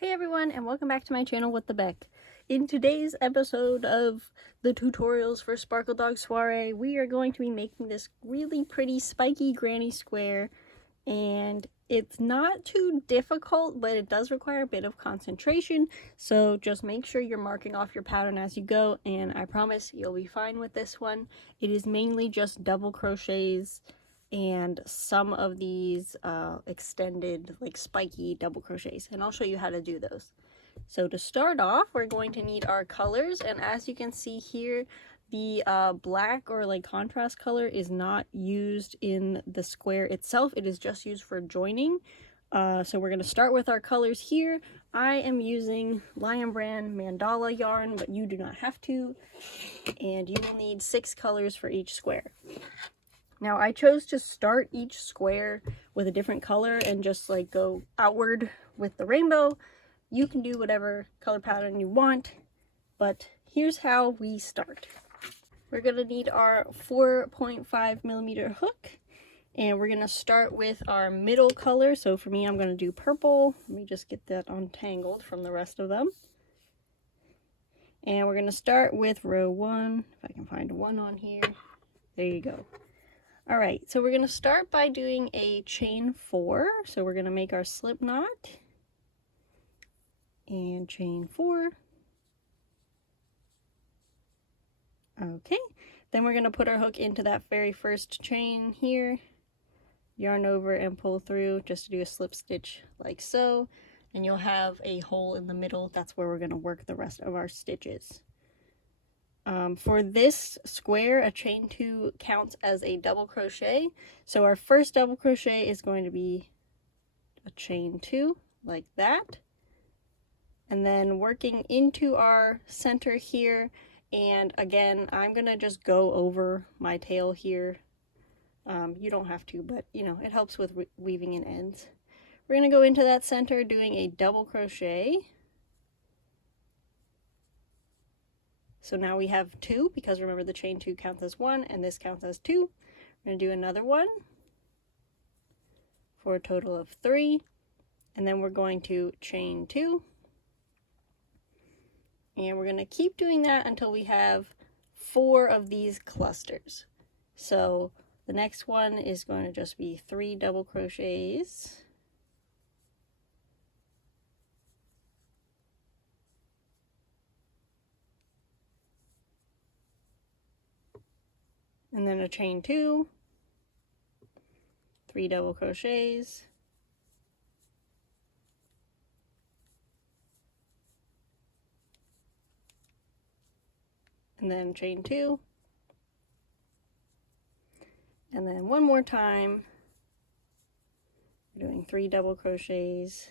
Hey everyone, and welcome back to my channel with the Beck. In today's episode of the tutorials for Sparkledog Soiree, we are going to be making this really pretty spiky granny square, and it's not too difficult, but it does require a bit of concentration, so just make sure you're marking off your pattern as you go, and I promise you'll be fine with this one. It is mainly just double crochets and some of these extended like spiky double crochets, and I'll show you how to do those. So to start off, we're going to need our colors, and as you can see here, the black or like contrast color is not used in the square itself. It is just used for joining. So we're going to start with our colors here. I am using Lion Brand Mandala yarn, but you do not have to, and you will need 6 colors for each square. Now I chose to start each square with a different color and just like go outward with the rainbow. You can do whatever color pattern you want, but here's how we start. We're going to need our 4.5mm hook, and we're going to start with our middle color. So for me, I'm going to do purple. Let me just get that untangled from the rest of them. And we're going to start with row 1, if I can find a 1 on here. There you go. Alright, so we're going to start by doing a chain 4. So we're going to make our slip knot and chain 4. Okay, then we're going to put our hook into that very first chain here, yarn over and pull through just to do a slip stitch like so, and you'll have a hole in the middle. That's where we're going to work the rest of our stitches. For this square, a chain 2 counts as a double crochet. So our first double crochet is going to be a chain 2 like that. And then working into our center here. And again, I'm going to just go over my tail here. You don't have to, but you know, it helps with weaving in ends. We're going to go into that center doing a double crochet. So now we have 2, because remember the chain 2 counts as 1 and this counts as 2. We're going to do another one for a total of 3, and then we're going to chain 2, and we're going to keep doing that until we have 4 of these clusters. So the next one is going to just be 3 double crochets. And then a chain 2, 3 double crochets, and then chain 2, and then one more time, we're doing 3 double crochets,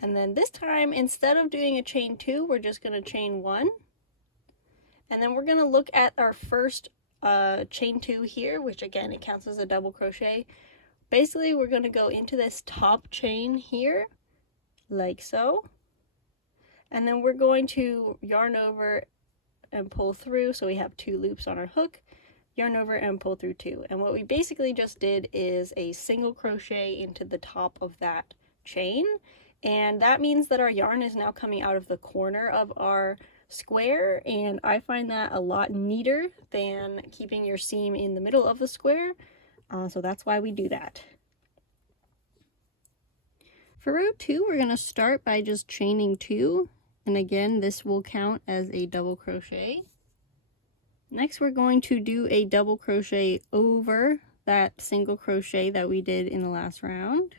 and then this time, instead of doing a chain 2, we're just going to chain 1. And then we're going to look at our first chain 2 here, which again, it counts as a double crochet. Basically, we're going to go into this top chain here, like so. And then we're going to yarn over and pull through, so we have 2 loops on our hook. Yarn over and pull through 2. And what we basically just did is a single crochet into the top of that chain. And that means that our yarn is now coming out of the corner of our square, and I find that a lot neater than keeping your seam in the middle of the square, so that's why we do that. For row 2, we're going to start by just chaining 2, and again this will count as a double crochet. Next we're going to do a double crochet over that single crochet that we did in the last round,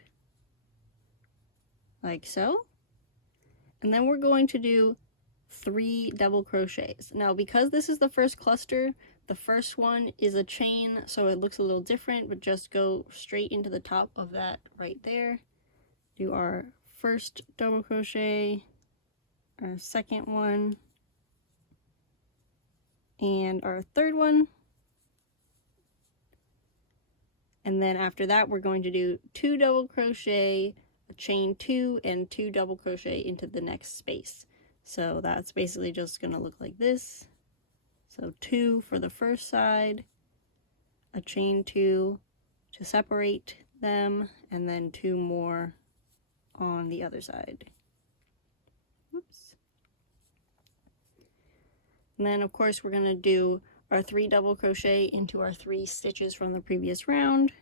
like so, and then we're going to do 3 double crochets. Now because this is the first cluster, the first one is a chain, so it looks a little different, but just go straight into the top of that right there. Do our first double crochet, our second one, and our third one. And then after that we're going to do 2 double crochet, a chain 2, and 2 double crochet into the next space. So that's basically just going to look like this. So 2 for the first side, a chain 2 to separate them, and then 2 more on the other side. Oops. And then of course we're going to do our 3 double crochet into our 3 stitches from the previous round.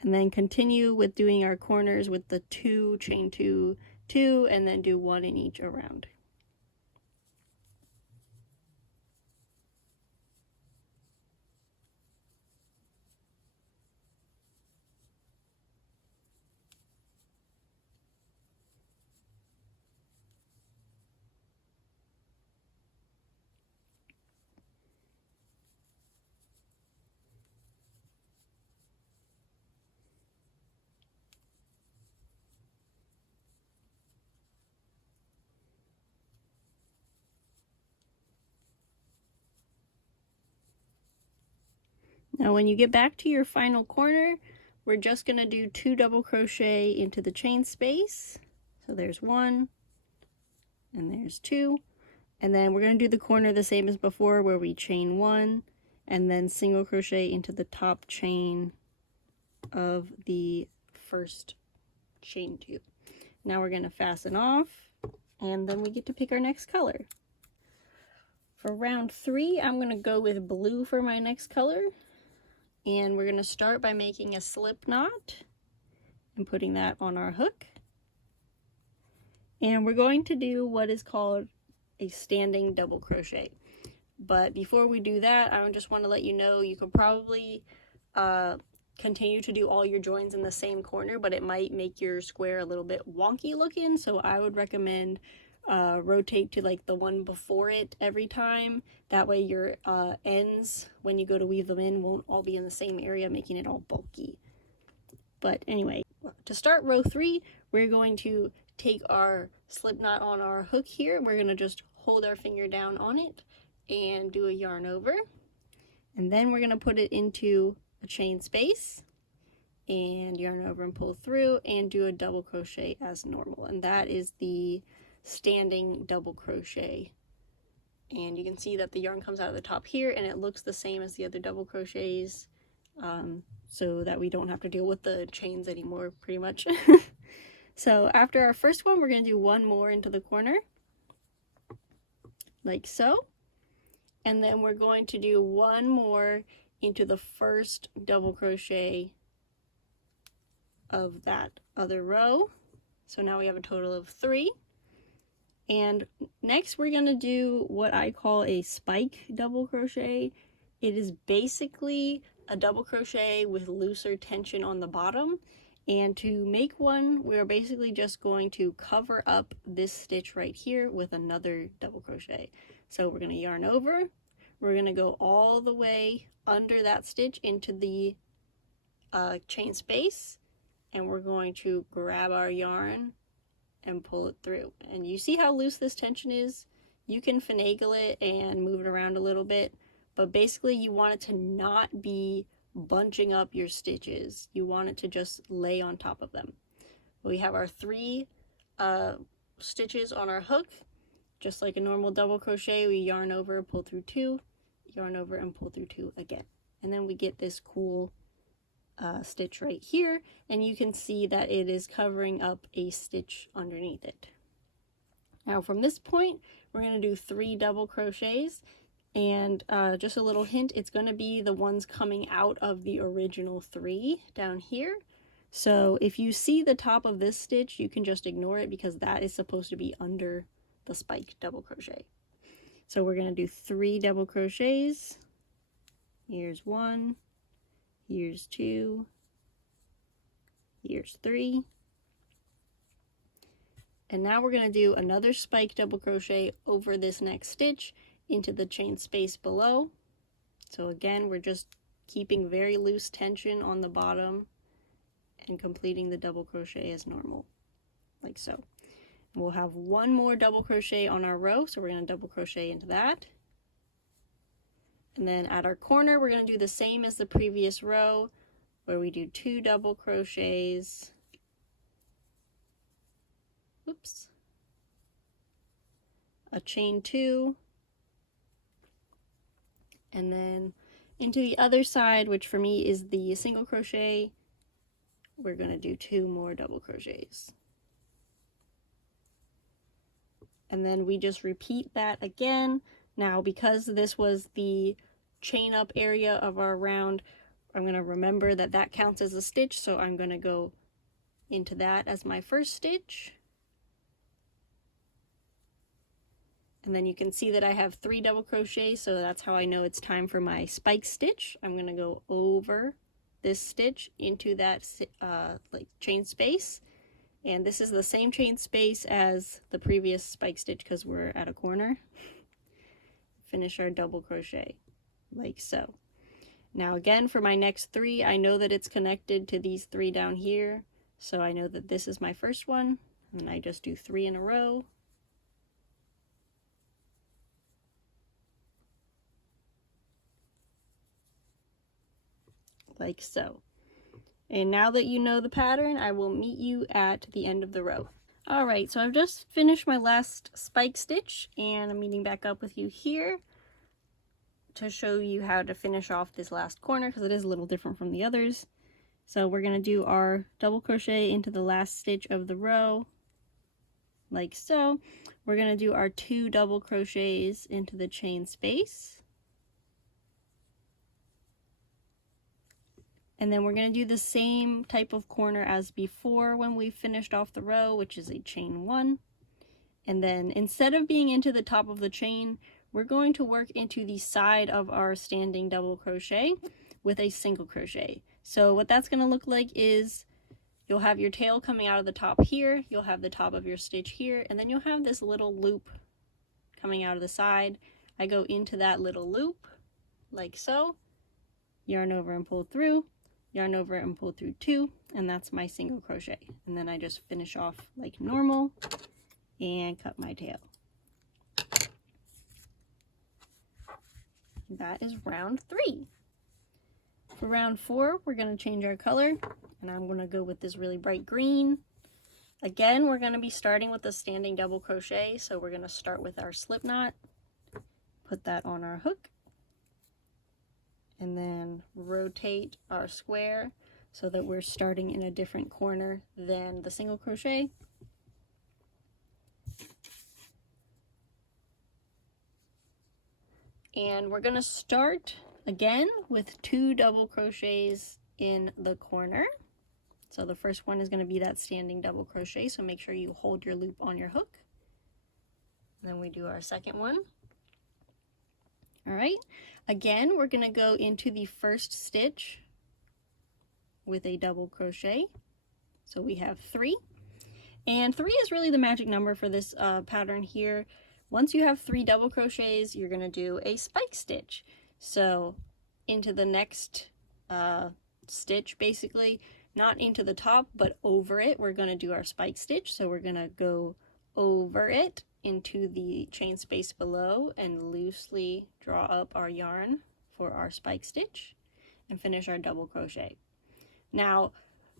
And then continue with doing our corners with the 2, chain 2, 2, and then do 1 in each around. Now when you get back to your final corner, we're just going to do 2 double crochet into the chain space. So there's 1, and there's 2. And then we're going to do the corner the same as before, where we chain 1, and then single crochet into the top chain of the first chain 2. Now we're going to fasten off, and then we get to pick our next color. For round 3, I'm going to go with blue for my next color. And we're going to start by making a slip knot and putting that on our hook. And we're going to do what is called a standing double crochet. But before we do that, I just want to let you know you could probably continue to do all your joins in the same corner, but it might make your square a little bit wonky looking. So I would recommend rotate to like the one before it every time. That way your ends, when you go to weave them in, won't all be in the same area, making it all bulky. But anyway, to start row 3, we're going to take our slip knot on our hook here. We're going to just hold our finger down on it and do a yarn over. And then we're going to put it into a chain space and yarn over and pull through and do a double crochet as normal. And that is the standing double crochet. And you can see that the yarn comes out of the top here and it looks the same as the other double crochets, so that we don't have to deal with the chains anymore, pretty much. So after our first one, we're going to do 1 more into the corner, like so. And then we're going to do 1 more into the first double crochet of that other row. So now we have a total of 3. And next we're going to do what I call a spike double crochet. It is basically a double crochet with looser tension on the bottom. And to make one, we're basically just going to cover up this stitch right here with another double crochet. So we're going to yarn over, we're going to go all the way under that stitch into the chain space, and we're going to grab our yarn and pull it through. And you see how loose this tension is? You can finagle it and move it around a little bit, but basically you want it to not be bunching up your stitches. You want it to just lay on top of them. We have our 3 stitches on our hook. Just like a normal double crochet, we yarn over, pull through 2, yarn over and pull through 2 again. And then we get this cool stitch right here, and you can see that it is covering up a stitch underneath it. Now from this point, we're going to do 3 double crochets, and just a little hint, it's going to be the ones coming out of the original 3 down here. So if you see the top of this stitch, you can just ignore it because that is supposed to be under the spike double crochet. So we're going to do 3 double crochets. Here's 1, here's 2, here's 3. And now we're going to do another spike double crochet over this next stitch into the chain space below. So again, we're just keeping very loose tension on the bottom and completing the double crochet as normal, like so. We'll have 1 more double crochet on our row, so we're going to double crochet into that. And then at our corner, we're going to do the same as the previous row, where we do 2 double crochets. Oops. a chain 2, and then into the other side, which for me is the single crochet, we're going to do 2 more double crochets. And then we just repeat that again. Now, because this was the chain up area of our round, I'm going to remember that that counts as a stitch, so I'm going to go into that as my first stitch. And then you can see that I have 3 double crochets, so that's how I know it's time for my spike stitch. I'm going to go over this stitch into that like chain space, and this is the same chain space as the previous spike stitch because we're at a corner. Finish our double crochet like so. Now again, for my next 3, I know that it's connected to these 3 down here, so I know that this is my first one, and then I just do 3 in a row. Like so. And now that you know the pattern, I will meet you at the end of the row. Alright, so I've just finished my last spike stitch, and I'm meeting back up with you here to show you how to finish off this last corner, because it is a little different from the others. So we're going to do our double crochet into the last stitch of the row, like so. We're going to do our 2 double crochets into the chain space. And then we're going to do the same type of corner as before when we finished off the row, which is a chain 1. And then instead of being into the top of the chain, we're going to work into the side of our standing double crochet with a single crochet. So what that's going to look like is you'll have your tail coming out of the top here, you'll have the top of your stitch here, and then you'll have this little loop coming out of the side. I go into that little loop like so, yarn over and pull through, yarn over and pull through 2, and that's my single crochet. And then I just finish off like normal and cut my tail. That is round 3. For round 4, we're going to change our color, and I'm going to go with this really bright green. Again, we're going to be starting with the standing double crochet, so we're going to start with our slip knot, put that on our hook, and then rotate our square so that we're starting in a different corner than the single crochet. And we're going to start again with 2 double crochets in the corner. So the first one is going to be that standing double crochet, so make sure you hold your loop on your hook. And then we do our second one. Alright, again we're going to go into the first stitch with a double crochet. So we have 3. And 3 is really the magic number for this pattern here. Once you have 3 double crochets, you're going to do a spike stitch. So into the next stitch, basically, not into the top, but over it, we're going to do our spike stitch. So we're going to go over it into the chain space below and loosely draw up our yarn for our spike stitch and finish our double crochet. Now,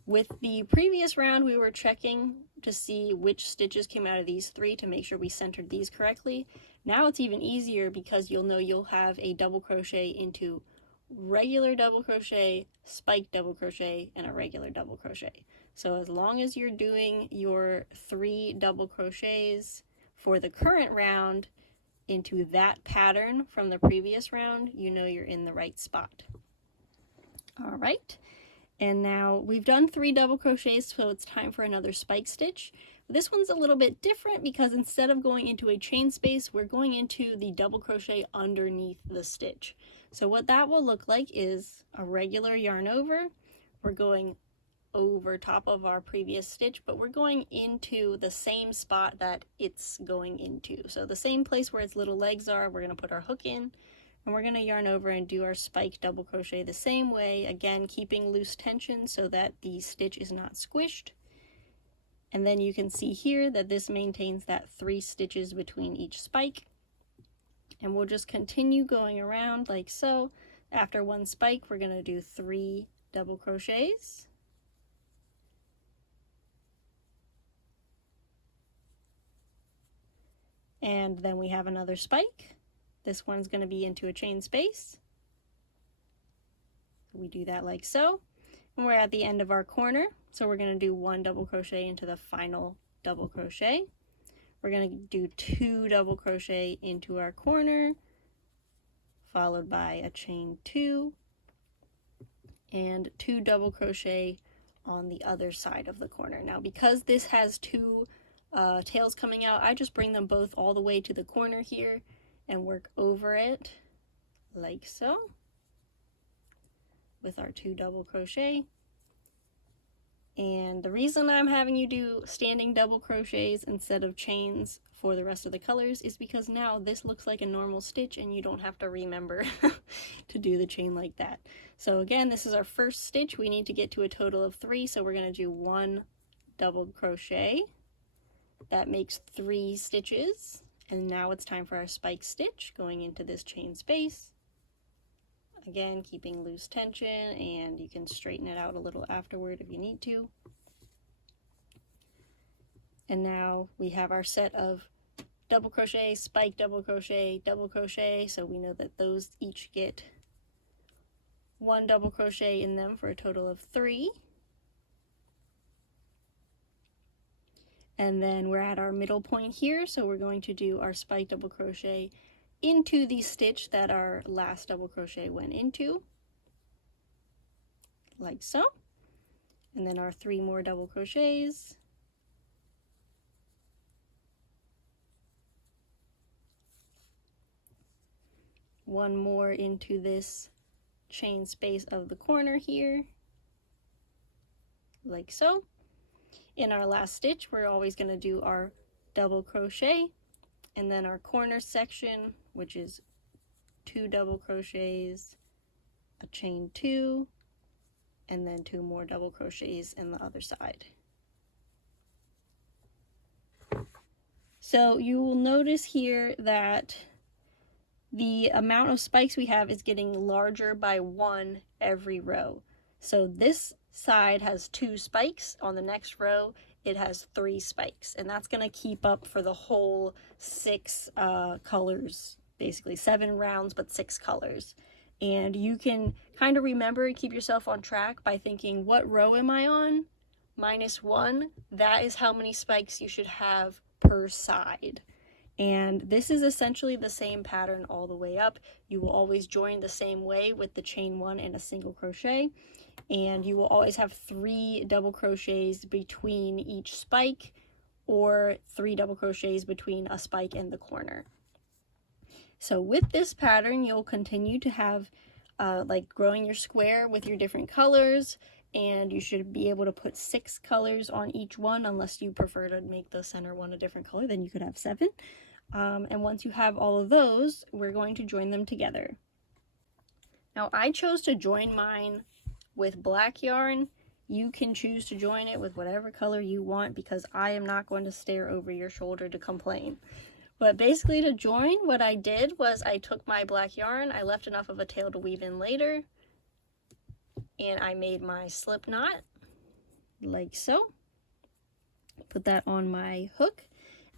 with the previous round, we were checking to see which stitches came out of these 3 to make sure we centered these correctly. Now it's even easier because you'll know you'll have a double crochet into regular double crochet, spike double crochet, and a regular double crochet. So as long as you're doing your 3 double crochets for the current round into that pattern from the previous round, you know you're in the right spot. All right. And now we've done 3 double crochets, so it's time for another spike stitch. This one's a little bit different because instead of going into a chain space, we're going into the double crochet underneath the stitch. So what that will look like is a regular yarn over. We're going over top of our previous stitch, but we're going into the same spot that it's going into. So the same place where its little legs are, we're going to put our hook in. And we're going to yarn over and do our spike double crochet the same way, again keeping loose tension so that the stitch is not squished. And then you can see here that this maintains that 3 stitches between each spike. And we'll just continue going around like so. After 1 spike, we're going to do 3 double crochets. and then we have another spike. This one's going to be into a chain space. We do that like so, and we're at the end of our corner, so we're going to do 1 double crochet into the final double crochet. We're going to do 2 double crochet into our corner, followed by a chain 2 and 2 double crochet on the other side of the corner. Now, because this has 2 tails coming out, I just bring them both all the way to the corner here and work over it like so with our 2 double crochet. And the reason I'm having you do standing double crochets instead of chains for the rest of the colors is because now this looks like a normal stitch and you don't have to remember to do the chain like that. So again, this is our first stitch. We need to get to a total of 3, so we're going to do 1 double crochet. That makes 3 stitches, and now it's time for our spike stitch going into this chain space. Again, keeping loose tension, and you can straighten it out a little afterward if you need to. And now we have our set of double crochet, spike, double crochet, so we know that those each get 1 double crochet in them for a total of 3. And then we're at our middle point here, so we're going to do our spike double crochet into the stitch that our last double crochet went into, like so. And then our 3 more double crochets. One more into this chain space of the corner here, like so. In our last stitch, we're always going to do our double crochet, and then our corner section, which is 2 double crochets, a chain 2, and then 2 more double crochets in the other side. So you will notice here that the amount of spikes we have is getting larger by 1 every row. So this side has 2 spikes. On the next row, it has 3 spikes, and that's going to keep up for the whole 6 colors, basically 7 rounds, but 6 colors. And you can kind of remember and keep yourself on track by thinking, what row am I on? -1. That is how many spikes you should have per side. And this is essentially the same pattern all the way up. You will always join the same way with the chain 1 and a single crochet, and you will always have 3 double crochets between each spike, or 3 double crochets between a spike and the corner. So with this pattern, you'll continue to have like growing your square with your different colors, and you should be able to put 6 colors on each one, unless you prefer to make the center one a different color, then you could have 7. And once you have all of those, we're going to join them together. Now, I chose to join mine with black yarn. You can choose to join it with whatever color you want, because I am not going to stare over your shoulder to complain. But basically, to join, what I did was I took my black yarn, I left enough of a tail to weave in later, and I made my slip knot like so. Put that on my hook,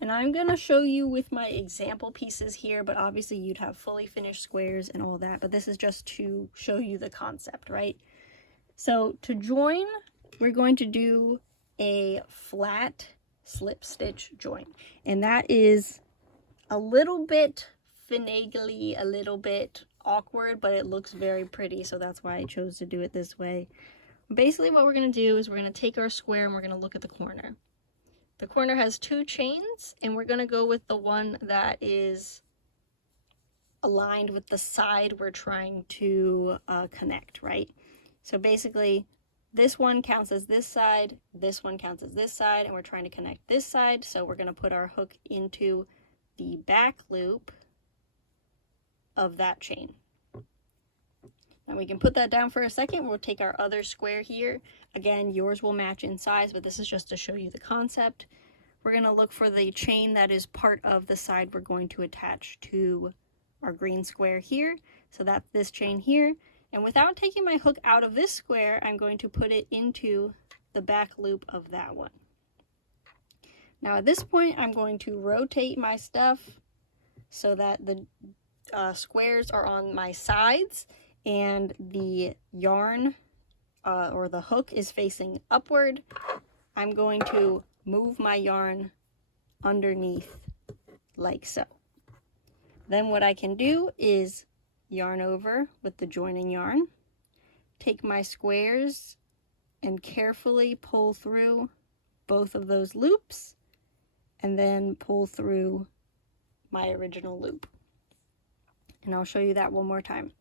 and I'm going to show you with my example pieces here, but obviously you'd have fully finished squares and all that, but this is just to show you the concept, right? So to join, we're going to do a flat slip stitch join, and that is a little bit finagly, a little bit awkward, but it looks very pretty, so that's why I chose to do it this way. Basically what we're going to do is we're going to take our square and we're going to look at the corner. The corner has 2 chains, and we're going to go with the one that is aligned with the side we're trying to connect, right? So basically, this one counts as this side, this one counts as this side, and we're trying to connect this side, so we're going to put our hook into the back loop of that chain. And we can put that down for a second. We'll take our other square here. Again, yours will match in size, but this is just to show you the concept. We're going to look for the chain that is part of the side we're going to attach to our green square here. So that's this chain here. And without taking my hook out of this square, I'm going to put it into the back loop of that one. Now at this point, I'm going to rotate my stuff so that the squares are on my sides and the yarn or the hook is facing upward. I'm going to move my yarn underneath like so. Then what I can do is yarn over with the joining yarn, take my squares and carefully pull through both of those loops, and then pull through my original loop. And I'll show you that one more time.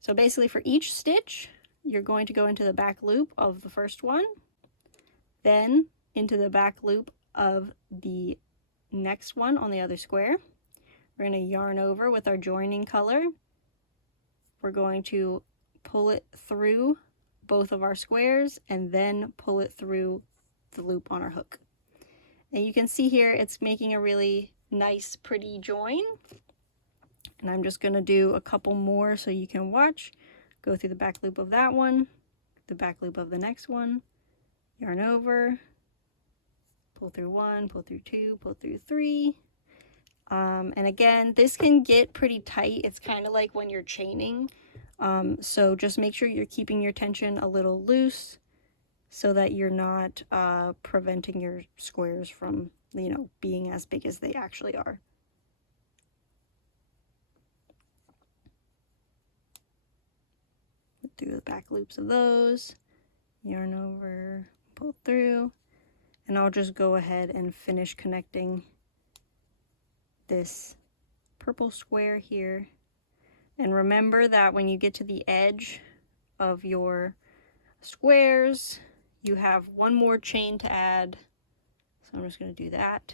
So basically for each stitch, you're going to go into the back loop of the first one, then into the back loop of the next one on the other square. We're going to yarn over with our joining color. We're going to pull it through both of our squares and then pull it through the loop on our hook. And you can see here it's making a really nice, pretty join. And I'm just going to do a couple more so you can watch. Go through the back loop of that one, the back loop of the next one, yarn over, pull through one, pull through two, pull through three. And again, this can get pretty tight. It's kind of like when you're chaining. So just make sure you're keeping your tension a little loose so that you're not preventing your squares from, you know, being as big as they actually are. Through the back loops of those, yarn over, pull through, and I'll just go ahead and finish connecting this purple square here. And remember that when you get to the edge of your squares, you have one more chain to add. So I'm just going to do that.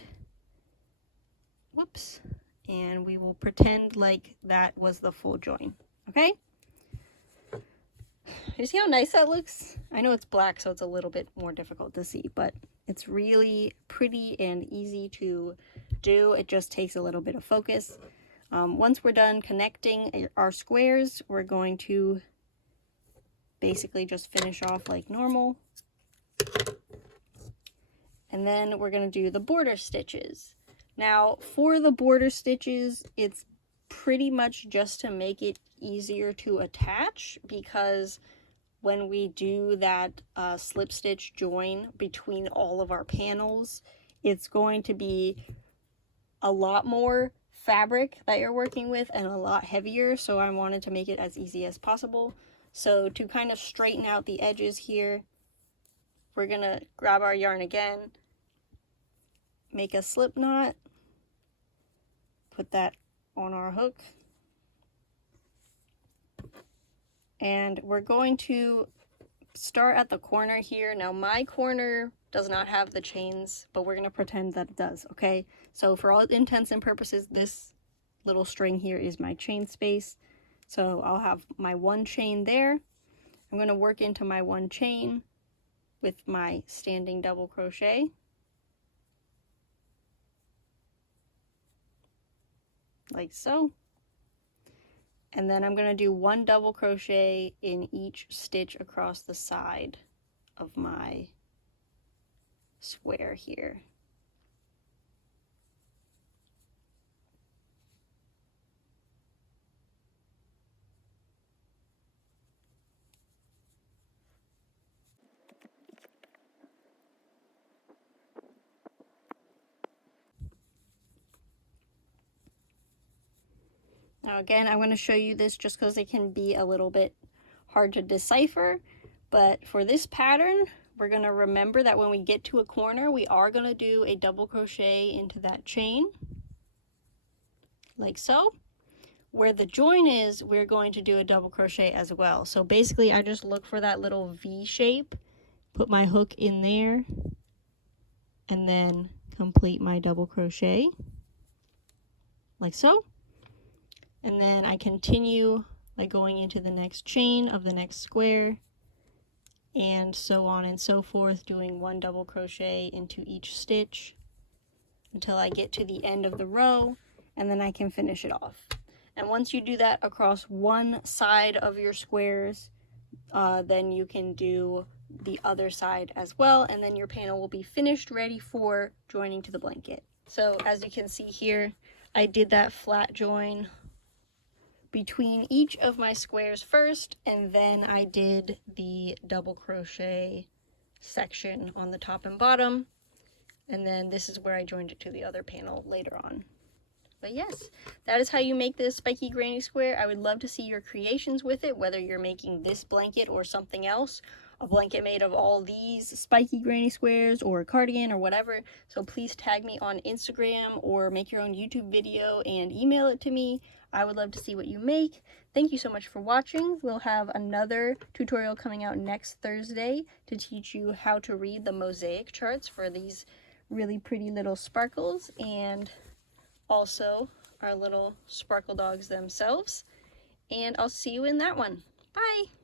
Whoops. And we will pretend like that was the full join. Okay? You see how nice that looks? I know it's black, so it's a little bit more difficult to see, but it's really pretty and easy to do. It just takes a little bit of focus. Once we're done connecting our squares, we're going to basically just finish off like normal. And then we're going to do the border stitches. Now, for the border stitches, it's pretty much just to make it easier to attach, because when we do that slip stitch join between all of our panels, it's going to be a lot more fabric that you're working with and a lot heavier, so I wanted to make it as easy as possible. So to kind of straighten out the edges here, we're gonna grab our yarn again, make a slip knot, put that on our hook, and we're going to start at the corner here. Now my corner does not have the chains, but we're going to pretend that it does, okay? So for all intents and purposes, this little string here is my chain space. So I'll have my one chain there. I'm going to work into my one chain with my standing double crochet. Like so. And then I'm going to do one double crochet in each stitch across the side of my square here. Now again, I'm going to show you this just because it can be a little bit hard to decipher, but for this pattern, we're going to remember that when we get to a corner, we are going to do a double crochet into that chain, like so. Where the join is, we're going to do a double crochet as well. So basically, I just look for that little V shape, put my hook in there, and then complete my double crochet, like so. And then I continue by going into the next chain of the next square, and so on and so forth, doing one double crochet into each stitch until I get to the end of the row, and then I can finish it off. And once you do that across one side of your squares, then you can do the other side as well, and then your panel will be finished, ready for joining to the blanket. So as you can see here, I did that flat join between each of my squares first, and then I did the double crochet section on the top and bottom, and then this is where I joined it to the other panel later on. But yes, that is how you make this spiky granny square. I would love to see your creations with it, whether you're making this blanket or something else, a blanket made of all these spiky granny squares or a cardigan or whatever. So please tag me on Instagram or make your own YouTube video and email it to me. I would love to see what you make. Thank you so much for watching. We'll have another tutorial coming out next Thursday to teach you how to read the mosaic charts for these really pretty little sparkles, and also our little sparkle dogs themselves. And I'll see you in that one. Bye!